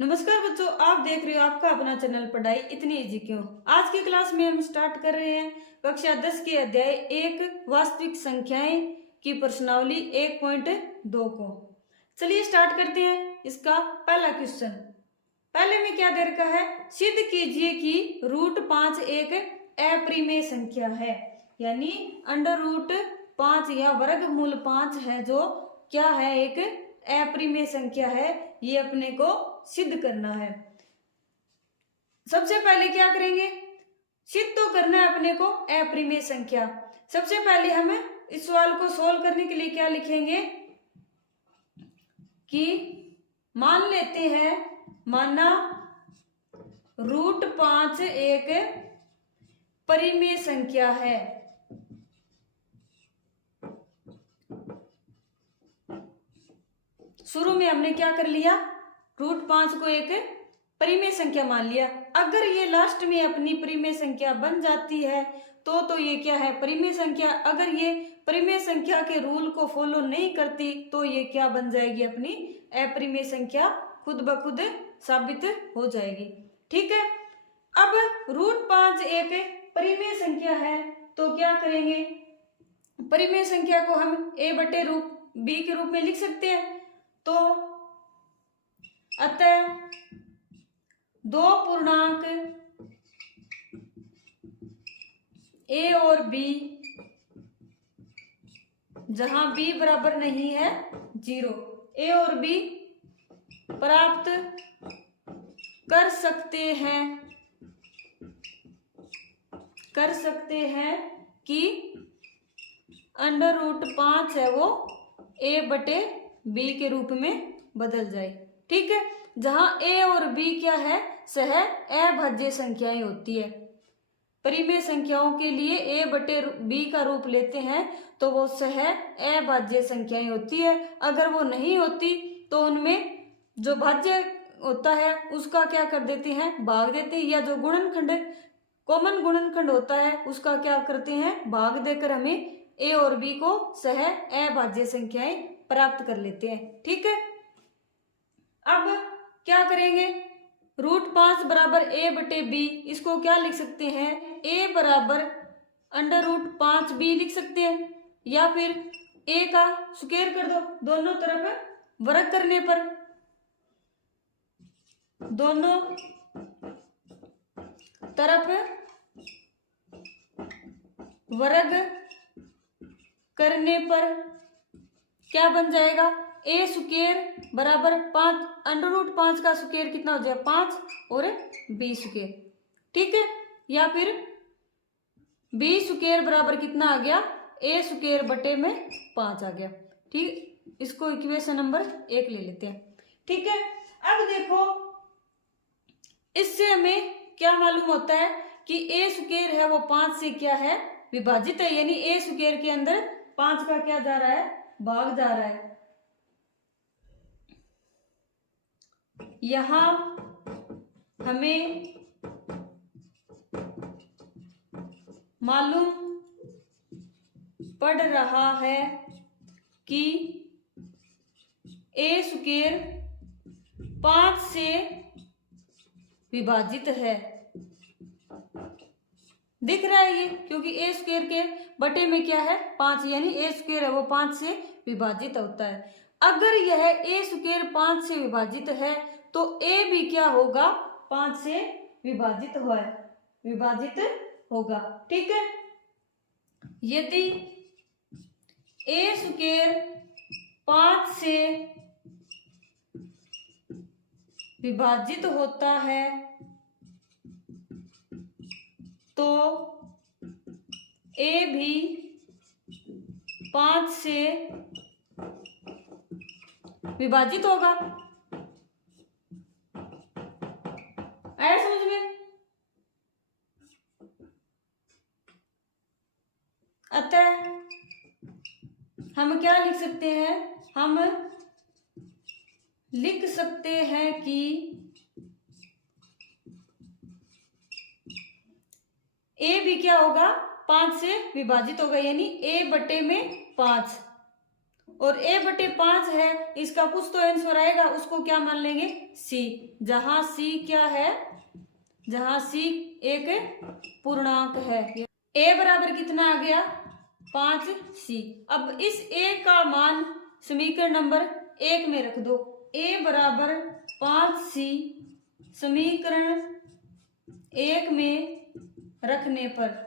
नमस्कार बच्चों, आप देख रहे हो आपका अपना चैनल पढ़ाई इतनी इजी क्यों। आज की क्लास में हम स्टार्ट कर रहे हैं कक्षा 10 के अध्याय 1 वास्तविक संख्याएं की प्रश्नावली 1.2 को। चलिए स्टार्ट करते हैं। इसका पहला क्वेश्चन पहले में क्या दे रखा है, सिद्ध कीजिए कि √5 एक अप्रिमेय संख्या है, यानी √5 या वर्गमूल 5 है जो क्या है, एक अप्रिमेय संख्या है। ये अपने को सिद्ध करना है। सबसे पहले क्या करेंगे, सिद्ध तो करना है अपने को अप्रिमेय संख्या। सबसे पहले हम इस सवाल को सोल्व करने के लिए क्या लिखेंगे कि मान लेते हैं, माना √5 एक परिमेय संख्या है। शुरू में हमने क्या कर लिया, √5 को एक परिमेय संख्या मान लिया। अगर ये लास्ट में अपनी परिमेय संख्या बन जाती है तो ये क्या है, परिमेय संख्या। अगर ये परिमेय संख्या के रूल को फॉलो नहीं करती तो ये क्या बन जाएगी, अपनी अपरिमेय संख्या खुद ब खुद साबित हो जाएगी। ठीक है। अब √5 एक परिमेय संख्या है तो क्या करेंगे, परिमेय संख्या को हम a/b के रूप में लिख सकते हैं। तो अतः 2 पूर्णांक a और b, जहां b बराबर नहीं है 0, a और b प्राप्त कर सकते हैं कि √5 है वो a/b के रूप में बदल जाए। ठीक है। जहां a और b क्या है, सह अभाज्य संख्याएं होती है। परिमेय संख्याओं के लिए a/b का रूप लेते हैं तो वो सह अभाज्य संख्याएं होती है। अगर वो नहीं होती तो उनमें जो भाज्य होता है उसका क्या कर देते हैं, भाग देते हैं, या जो गुणनखंड कॉमन गुणनखंड होता है उसका क्या करते हैं, भाग देकर हमें a और b को सह अभाज्य संख्याएं प्राप्त कर लेते हैं। ठीक है। अब क्या करेंगे, √5 बराबर a/b, इसको क्या लिख सकते हैं, a बराबर √5b लिख सकते हैं, या फिर a का स्क्वायर कर दो, दोनों तरफ वर्ग करने पर, दोनों तरफ वर्ग करने पर क्या बन जाएगा, a स्क्वायर बराबर 5, √5 का स्क्वायर कितना हो जाएगा 5 और b स्क्वायर। ठीक है। या फिर b स्क्वायर बराबर कितना आ गया, a स्क्वायर बटे में 5 आ गया। ठीक, इसको इक्वेशन नंबर 1 ले लेते हैं। ठीक है। अब देखो, इससे हमें क्या मालूम होता है कि a स्क्वायर है वो 5 से क्या है, विभाजित है, यानी a स्क्वायर के अंदर 5 का क्या जा रहा है, भाग जा रहा है। यहां हमें मालूम पड़ रहा है कि a स्क्वायर 5 से विभाजित है। दिख रहा है ये, क्योंकि a स्क्वायर के बटे में क्या है 5, यानी a स्क्वायर है वो 5 से विभाजित होता है। अगर यह a स्क्वायर 5 से विभाजित है तो a भी क्या होगा, 5 से विभाजित होगा। ठीक है। यदि a स्क्वायर 5 से विभाजित होता है तो a भी 5 से विभाजित होगा। आया समझ में। अतः हम क्या लिख सकते हैं, हम लिख सकते हैं कि a भी क्या होगा, 5 से विभाजित होगा, यानी a बटे में 5 और a बटे 5 है, इसका कुछ तो आंसर आएगा, उसको क्या मान लेंगे, c। जहां c क्या है, जहां c एक पूर्णांक है। a बराबर कितना आ गया, 5c। अब इस a का मान समीकरण नंबर 1 में रख दो। a बराबर 5c समीकरण 1 में रखने पर,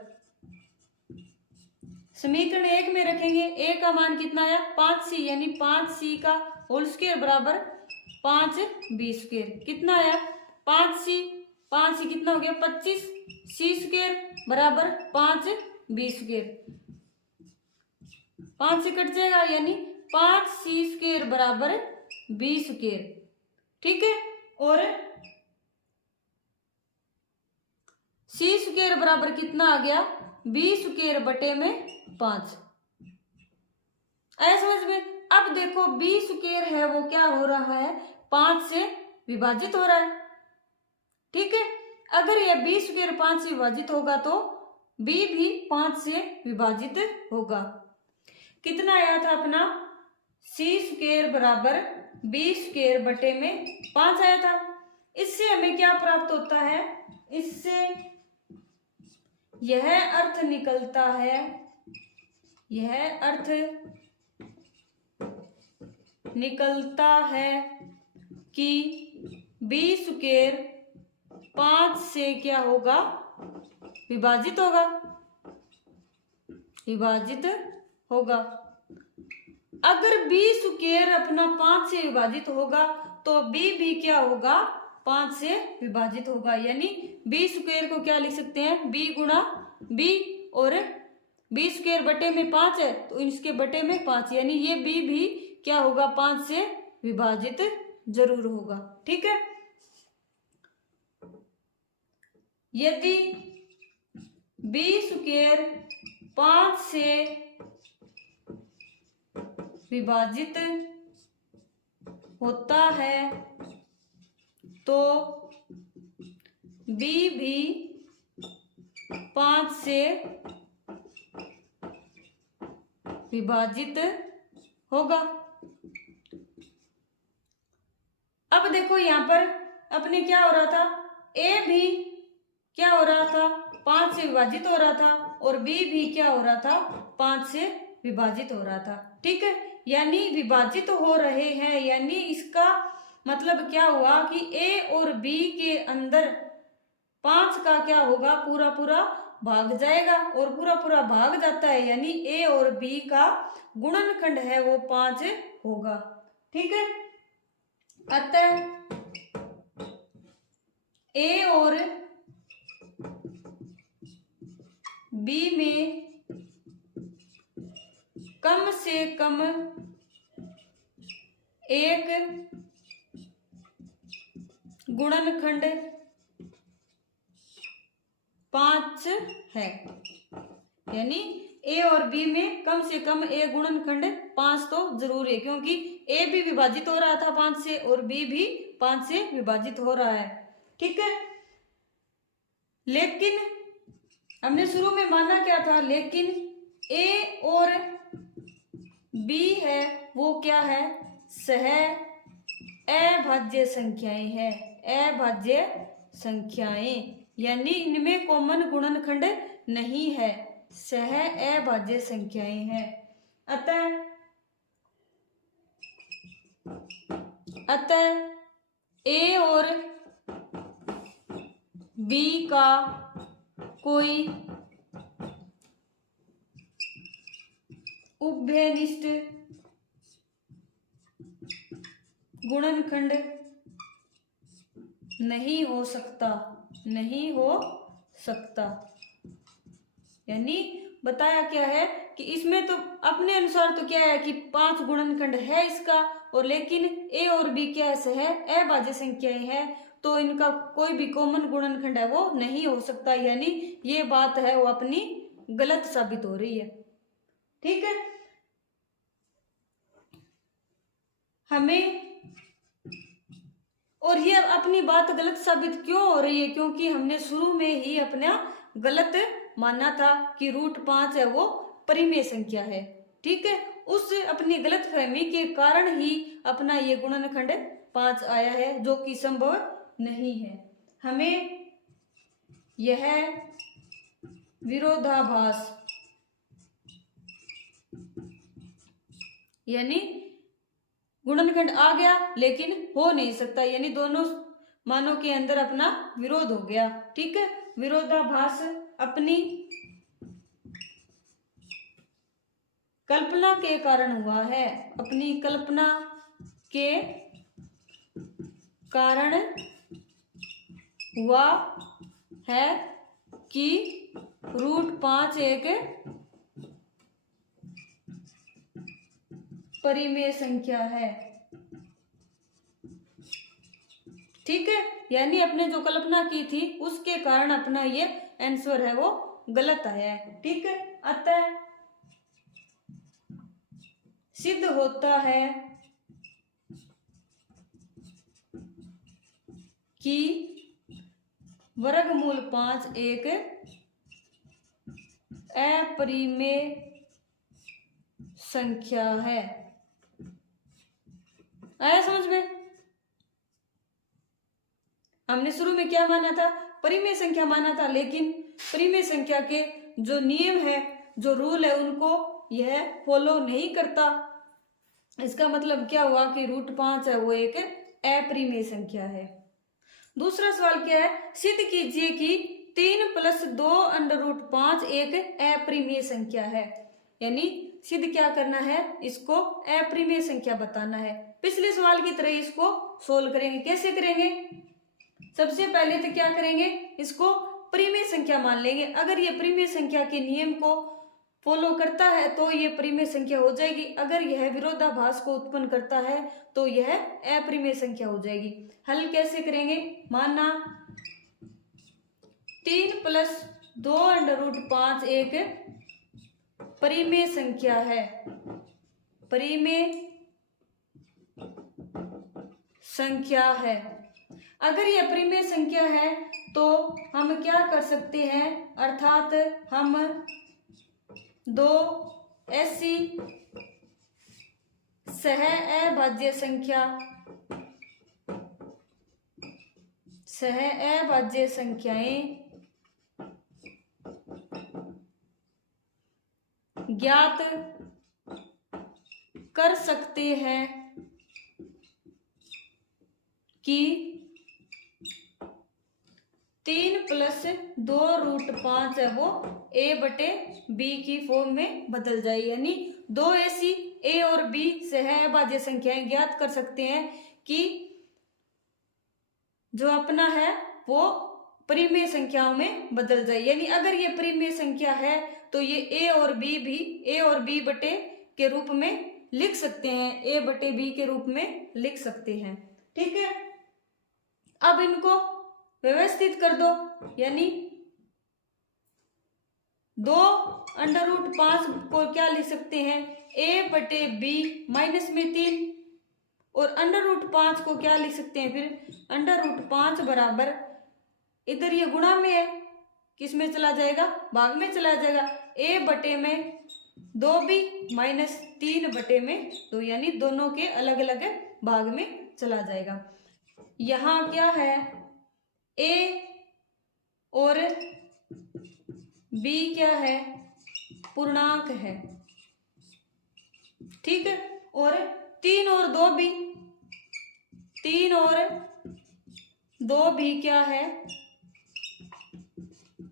समीकरण 1 में रखेंगे, a का मान कितना आया, 5c, यानी 5c का होल स्क्वायर बराबर 5b स्क्वायर। कितना आया, 5c कितना हो गया, 25, c स्क्वायर बराबर 5b स्क्वायर। 5 से कट जाएगा, यानी 5c स्क्वायर बराबर b स्क्वायर। ठीक है, और c स्क्वायर बराबर कितना आ गया, b स्क्वायर बटे में 5। ऐसे समझ में। अब देखो b स्क्वायर है वो क्या हो रहा है, 5 से विभाजित हो रहा है। ठीक है, अगर यह b स्क्वायर 5 से विभाजित होगा तो b भी 5 से विभाजित होगा। कितना आया था अपना, c स्क्वायर बराबर b स्क्वायर बटे में 5 आया था। इससे हमें क्या प्राप्त होता है, इससे यह अर्थ निकलता है, यह अर्थ निकलता है कि b स्क्वायर 5 से क्या होगा, विभाजित होगा, विभाजित होगा। अगर b स्क्वायर अपना 5 से विभाजित होगा तो b भी क्या होगा, 5 से विभाजित होगा। यानी b स्क्वायर को क्या लिख सकते हैं, b गुणा b, और b स्क्वायर बटे में 5 है तो इसके बटे में 5, यानी ये b भी क्या होगा, 5 से विभाजित जरूर होगा। ठीक है, यदि b स्क्वायर 5 से विभाजित होता है तो b भी 5 से विभाजित होगा। अब देखो यहाँ पर अपने क्या हो रहा था, a भी क्या हो रहा था, 5 से विभाजित हो रहा था, और b भी क्या हो रहा था, 5 से विभाजित हो रहा था। ठीक है, यानी विभाजित हो रहे हैं, यानी इसका मतलब क्या हुआ कि a और b के अंदर 5 का क्या होगा, पूरा पूरा भाग जाएगा, और पूरा पूरा भाग जाता है, यानी a और b का गुणनखंड है वो 5 होगा। ठीक है, अतः a और b में कम से कम एक गुणनखंड 5 है। यानी a और b में कम से कम एक गुणनखंड 5 तो जरूर है, क्योंकि a भी विभाजित हो रहा था 5 से और b भी 5 से विभाजित हो रहा है। ठीक है, लेकिन हमने शुरू में माना क्या था, लेकिन a और b है वो क्या है, सह अभाज्य संख्याएं है, अभाज्य संख्याएं, यानी इनमें कॉमन गुणनखंड नहीं है, सह अभाज्य संख्याएं हैं। अतः a और b का कोई उभयनिष्ठ गुणनखंड नहीं हो सकता, नहीं हो सकता। यानी बताया क्या है कि इसमें तो अपने अनुसार तो क्या है कि 5 गुणनखंड है इसका, और लेकिन a और b क्या है, अभाज्य संख्याएं है, तो इनका कोई भी कॉमन गुणनखंड है वो नहीं हो सकता। यानी ये बात है वो अपनी गलत साबित हो रही है। ठीक है, हमें, और ये अपनी बात गलत साबित क्यों हो रही है, क्योंकि हमने शुरू में ही अपना गलत माना था कि √5 है वो परिमेय संख्या है। ठीक है, उस अपनी गलतफहमी के कारण ही अपना ये गुणनखंड 5 आया है, जो कि संभव नहीं है। हमें यह विरोधाभास यानी गुणनखंड आ गया लेकिन हो नहीं सकता, यानी दोनों मानों के अंदर अपना विरोध हो गया। ठीक है, विरोधाभास अपनी कल्पना के कारण हुआ है, अपनी कल्पना के कारण हुआ है कि √5 एक परिमेय संख्या है। ठीक है, यानी अपने जो कल्पना की थी उसके कारण अपना ये आंसर है वो गलत आया है। ठीक है, अतः सिद्ध होता है कि वर्गमूल 5 एक अपरिमेय संख्या है। आया समझ में? हमने शुरू में क्या माना था? परिमेय संख्या माना था, लेकिन परिमेय संख्या के जो नियम है, जो रूल है, उनको यह फॉलो नहीं करता। इसका मतलब क्या हुआ कि √5 है वो एक अपरिमेय संख्या है। दूसरा सवाल क्या है? सिद्ध कीजिए कि 3 + 2 √5 एक अपरिमेय संख्या है। यानी सिद्ध क्या करना है? इसको अपरिमेय संख्या बताना है। पिछले सवाल की तरह इसको सोल्व करेंगे। कैसे करेंगे? सबसे पहले तो क्या करेंगे? इसको परिमेय संख्या मान लेंगे। अगर ये परिमेय संख्या के नियम को फॉलो करता है तो ये परिमेय संख्या हो जाएगी। अगर यह विरोधाभास को उत्पन्न करता है तो यह अपरिमेय संख्या हो जाएगी। हल कैसे करेंगे? माना 3 + 2 √5 एक परिमेय संख्या है। परिमेय संख्या है। अगर यह परिमेय संख्या है तो हम क्या कर सकते हैं? अर्थात हम 2 ऐसी सह अभाज्य संख्याएं ज्ञात कर सकते हैं कि 3 + 2 √5 है वो a/b की फॉर्म में बदल जाए। यानी 2 ऐसी a और b सह अभाज्य संख्याएं ज्ञात कर सकते हैं कि जो अपना है वो परिमेय संख्याओं में बदल जाए। यानी अगर ये परिमेय संख्या है तो ये a और b भी a और b बटे के रूप में लिख सकते हैं, a/b के रूप में लिख सकते हैं। ठीक है, अब इनको व्यवस्थित कर दो। यानी 2 √5 को क्या लिख सकते हैं? a/b माइनस में 3, और √5 को क्या लिख सकते हैं? फिर √5 बराबर, इधर ये गुणा में है, किस में चला जाएगा? भाग में चला जाएगा। a/2b माइनस 3/2, यानी दोनों के अलग अलग भाग में चला जाएगा। यहाँ क्या है? a और b क्या है? पूर्णांक है। ठीक है, और 3 और 2b क्या है?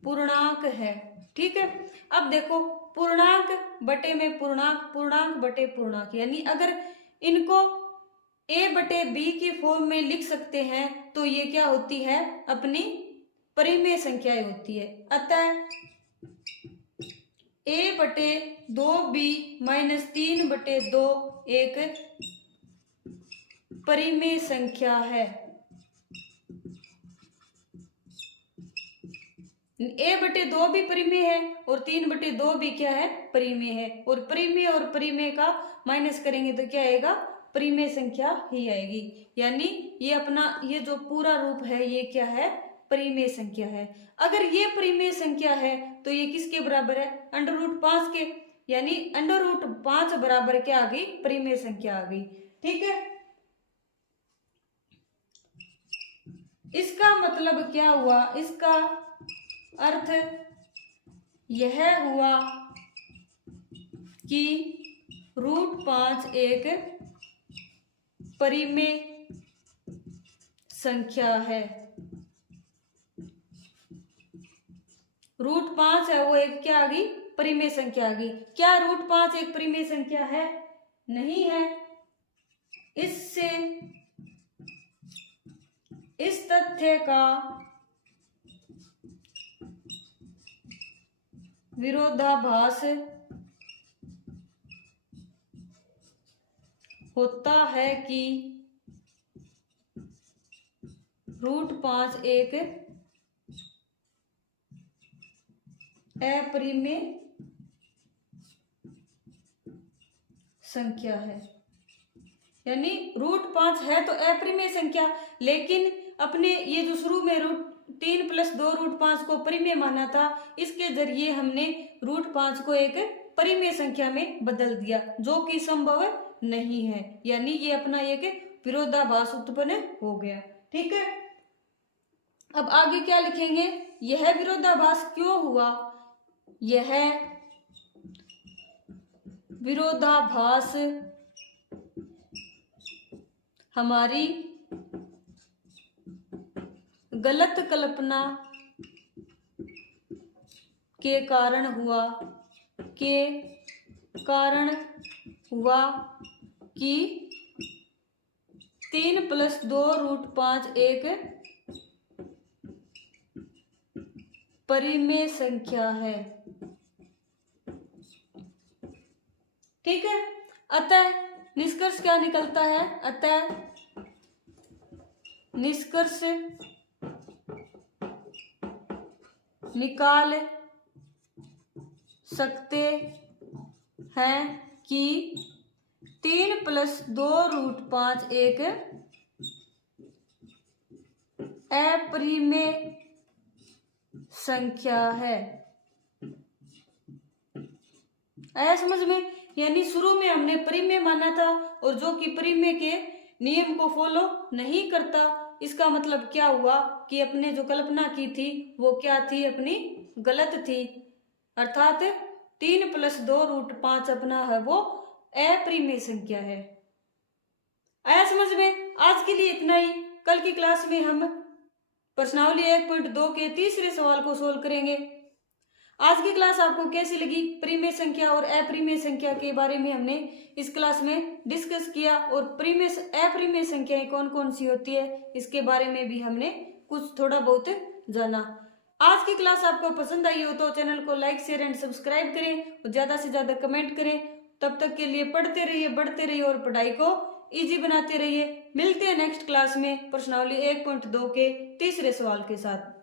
पूर्णांक है। ठीक है, अब देखो पूर्णांक बटे में पूर्णांक, पूर्णांक बटे पूर्णांक, यानी अगर इनको a/b की फॉर्म में लिख सकते हैं तो ये क्या होती है? अपनी परिमेय संख्याएं होती है। अतः a/2b माइनस 3/2 एक परिमेय संख्या है। a/2 भी परिमेय है और 3/2 भी क्या है? परिमेय है। और परिमेय का माइनस करेंगे तो क्या आएगा? परिमेय संख्या ही आएगी। यानी ये अपना ये जो पूरा रूप है ये क्या है? परिमेय संख्या है। अगर ये परिमेय संख्या है तो ये किसके बराबर है? √5 के। यानी √5 बराबर क्या आ गई, परिमेय संख्या आ गई। ठीक है, इसका मतलब क्या हुआ, इसका अर्थ यह हुआ कि √5 एक परिमेय संख्या है। √5 है वो एक क्या आ गई, परिमेय संख्या आ गई। क्या √5 एक परिमेय संख्या है? नहीं है। इससे इस तथ्य का विरोधाभास होता है कि √5 एक अपरिमेय संख्या है। यानी √5 है तो अपरिमेय संख्या, लेकिन अपने ये जो शुरू में √3 + 2 √5 को परिमेय माना था, इसके जरिए हमने √5 को एक परिमेय संख्या में बदल दिया, जो कि संभव नहीं है। यानी ये अपना एक विरोधाभास उत्पन्न हो गया। ठीक है, अब आगे क्या लिखेंगे, यह विरोधाभास क्यों हुआ? यह विरोधाभास हमारी गलत कल्पना के कारण हुआ कि 3 + 2 √5 एक परिमेय संख्या है। ठीक है, अतः निष्कर्ष क्या निकलता है? अतः निष्कर्ष निकाल सकते हैं कि 3 + 2 √5 एक अपरिमेय संख्या है। आया समझ में? यानी शुरू में हमने परिमेय माना था, और जो कि परिमेय के नियम को फॉलो नहीं करता, इसका मतलब क्या हुआ कि अपने जो कल्पना की थी वो क्या थी, अपनी गलत थी। अर्थात 3 + 2 √5 अपना है वो अपरिमेय संख्या है। आया समझ में? आज के लिए इतना ही। कल की क्लास में हम प्रश्नावली 1.2 के तीसरे सवाल को सोल्व करेंगे। आज की क्लास आपको कैसी लगी? परिमेय संख्या और अपरिमेय संख्या के बारे में हमने इस क्लास में डिस्कस किया, और परिमेय अपरिमेय संख्याएं कौन कौन सी होती है इसके बारे में भी हमने कुछ थोड़ा बहुत जाना। आज की क्लास आपको पसंद आई हो तो चैनल को लाइक, शेयर एंड सब्सक्राइब करें, और ज्यादा से ज्यादा कमेंट करें। तब तक के लिए पढ़ते रहिए, बढ़ते रहिए और पढ़ाई को इजी बनाते रहिए। मिलते हैं नेक्स्ट क्लास में प्रश्नावली 1.2 के तीसरे सवाल के साथ।